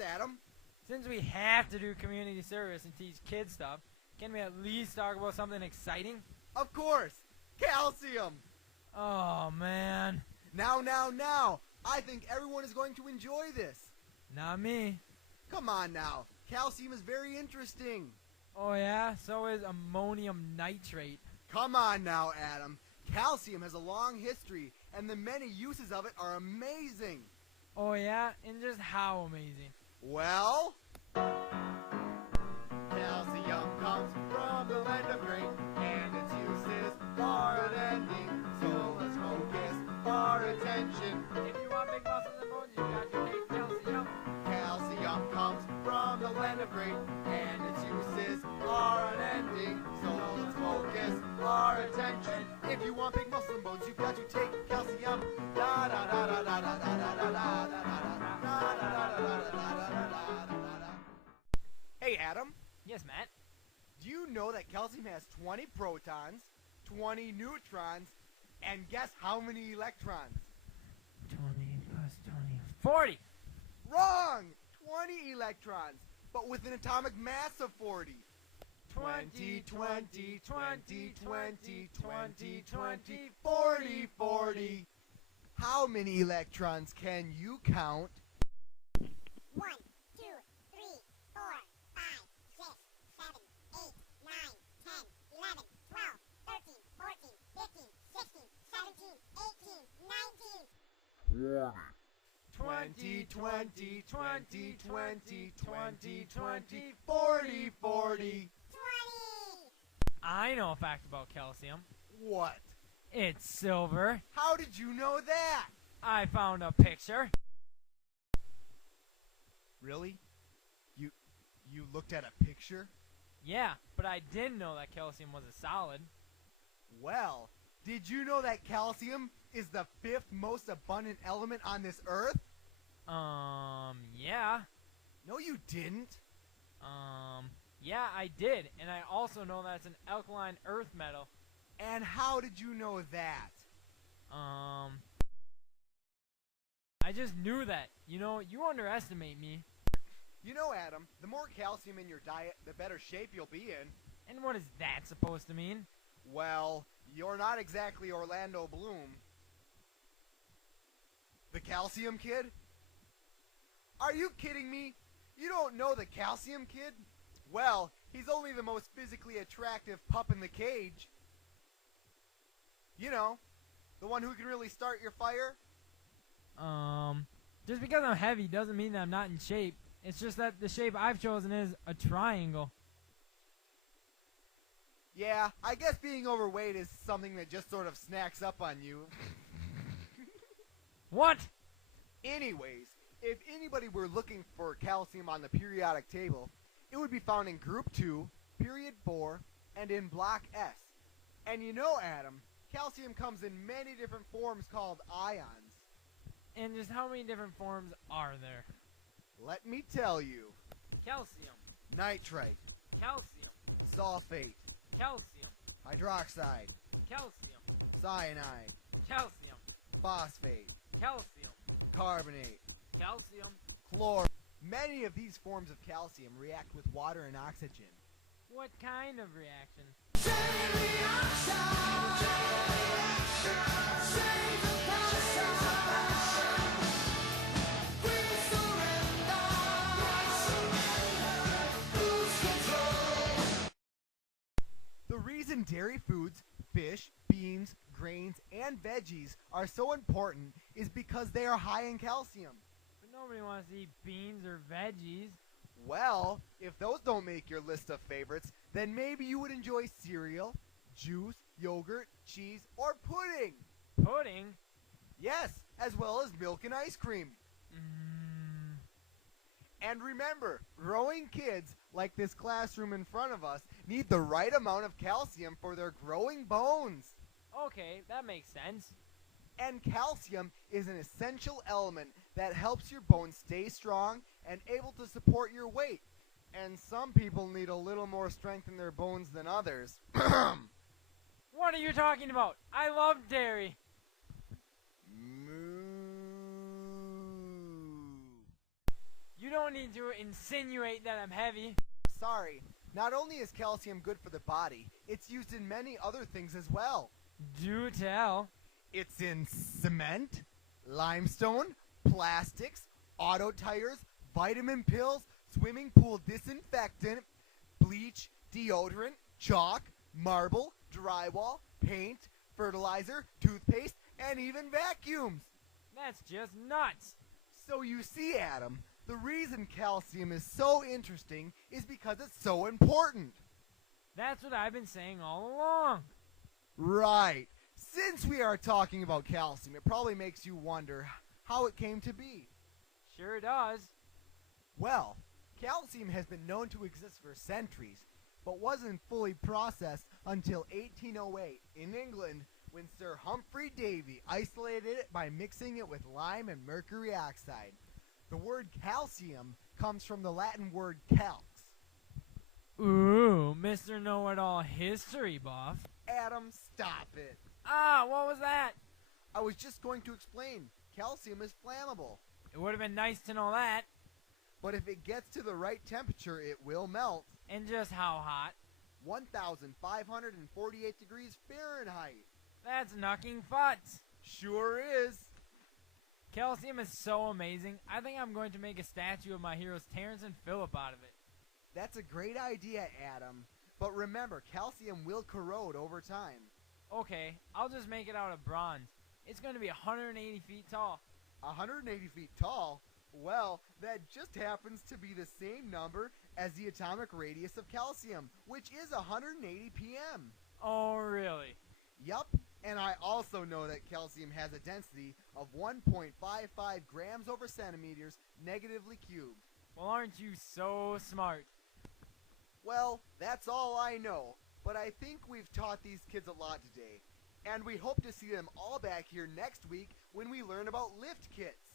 Adam. Since we have to do community service and teach kids stuff, can we at least talk about something exciting? Of course. Calcium. Oh, man. Now. I think everyone is going to enjoy this. Not me. Come on now. Calcium is very interesting. Oh, yeah? So is ammonium nitrate. Come on now, Adam. Calcium has a long history, and the many uses of it are amazing. Oh, yeah? And just how amazing? Well, calcium comes from the land of grain, and its uses are unending. So let's focus our attention. If you want big muscles and bones, you got to take calcium. Calcium comes from the land of grain, and its uses are unending. So let's focus our attention. If you want big muscle and bones, you've got to take calcium. Da da da da da da da da da da da da. Hey Adam. Yes, Matt? Do you know that calcium has 20 protons, 20 neutrons, and guess how many electrons? 20 plus 20. 40! Wrong! 20 electrons, but with an atomic mass of 40. 20, 20, 20, 20, 20, 20, 40, 40. How many electrons can you count? 1, 2, 3, 4, 5, 6, 7, 8, 9, 10, 11, 12, 13, 14, 15, 16, 17, 18, 19. 20, 20, 20, 20, 20, 20, 40, 40. 20! I know a fact about calcium. What? It's silver. How did you know that? I found a picture. Really? You looked at a picture? Yeah, but I didn't know that calcium was a solid. Well, did you know that calcium is the 5th most abundant element on this earth? Yeah. No, you didn't. Yeah, I did. And I also know that it's an alkaline earth metal. And how did you know that? I just knew that. You know, you underestimate me. You know, Adam, the more calcium in your diet, the better shape you'll be in. And what is that supposed to mean? Well, you're not exactly Orlando Bloom. The calcium kid? Are you kidding me? You don't know the calcium kid? Well, he's only the most physically attractive pup in the cage. You know, the one who can really start your fire? Just because I'm heavy doesn't mean that I'm not in shape. It's just that the shape I've chosen is a triangle. Yeah, I guess being overweight is something that just sort of snacks up on you. What? Anyways, if anybody were looking for calcium on the periodic table, it would be found in Group 2, Period 4, and in Block S. And you know, Adam, calcium comes in many different forms called ions. And just how many different forms are there? Let me tell you. Calcium, Nitrite, calcium, sulfate, calcium, hydroxide, calcium, cyanide, calcium, phosphate, calcium, carbonate, calcium. chloride. Many of these forms of calcium react with water and oxygen. What kind of reaction? The reason dairy foods, fish, beans, grains, and veggies are so important is because they are high in calcium. But nobody wants to eat beans or veggies. Well, if those don't make your list of favorites, then maybe you would enjoy cereal, juice, yogurt, cheese, or pudding. Pudding? Yes, as well as milk and ice cream. And remember, growing kids, like this classroom in front of us, need the right amount of calcium for their growing bones. Okay, that makes sense. And calcium is an essential element that helps your bones stay strong and able to support your weight. And some people need a little more strength in their bones than others. What are you talking about? I love dairy. Moo. You don't need to insinuate that I'm heavy. Sorry. Not only is calcium good for the body, it's used in many other things as well. Do tell. It's in cement, limestone, plastics, auto tires, vitamin pills, swimming pool disinfectant, bleach, deodorant, chalk, marble, drywall, paint, fertilizer, toothpaste, and even vacuums. That's just nuts. So you see, Adam, the reason calcium is so interesting is because it's so important. That's what I've been saying all along. Right. Since we are talking about calcium, it probably makes you wonder how it came to be. Sure does. Well, calcium has been known to exist for centuries, but wasn't fully processed until 1808 in England when Sir Humphrey Davy isolated it by mixing it with lime and mercury oxide. The word calcium comes from the Latin word calx. Ooh, Mr. Know-It-All history buff. Adam, stop it. Ah, what was that? I was just going to explain. Calcium is flammable, It would have been nice to know that. but if it gets to the right temperature, it will melt. And just how hot? 1,548 degrees Fahrenheit. That's knocking futz. Sure is. Calcium is so amazing. I think I'm going to make a statue of my heroes Terrence and Philip out of it. That's a great idea, Adam. But remember, calcium will corrode over time. Okay, I'll just make it out of bronze. It's going to be 180 feet tall. 180 feet tall? Well, that just happens to be the same number as the atomic radius of calcium, which is 180 pm. Oh, really? Yup, and I also know that calcium has a density of 1.55 grams over centimeters negatively cubed. Well, aren't you so smart? Well, that's all I know, but I think we've taught these kids a lot today, and we hope to see them all back here next week when we learn about lift kits.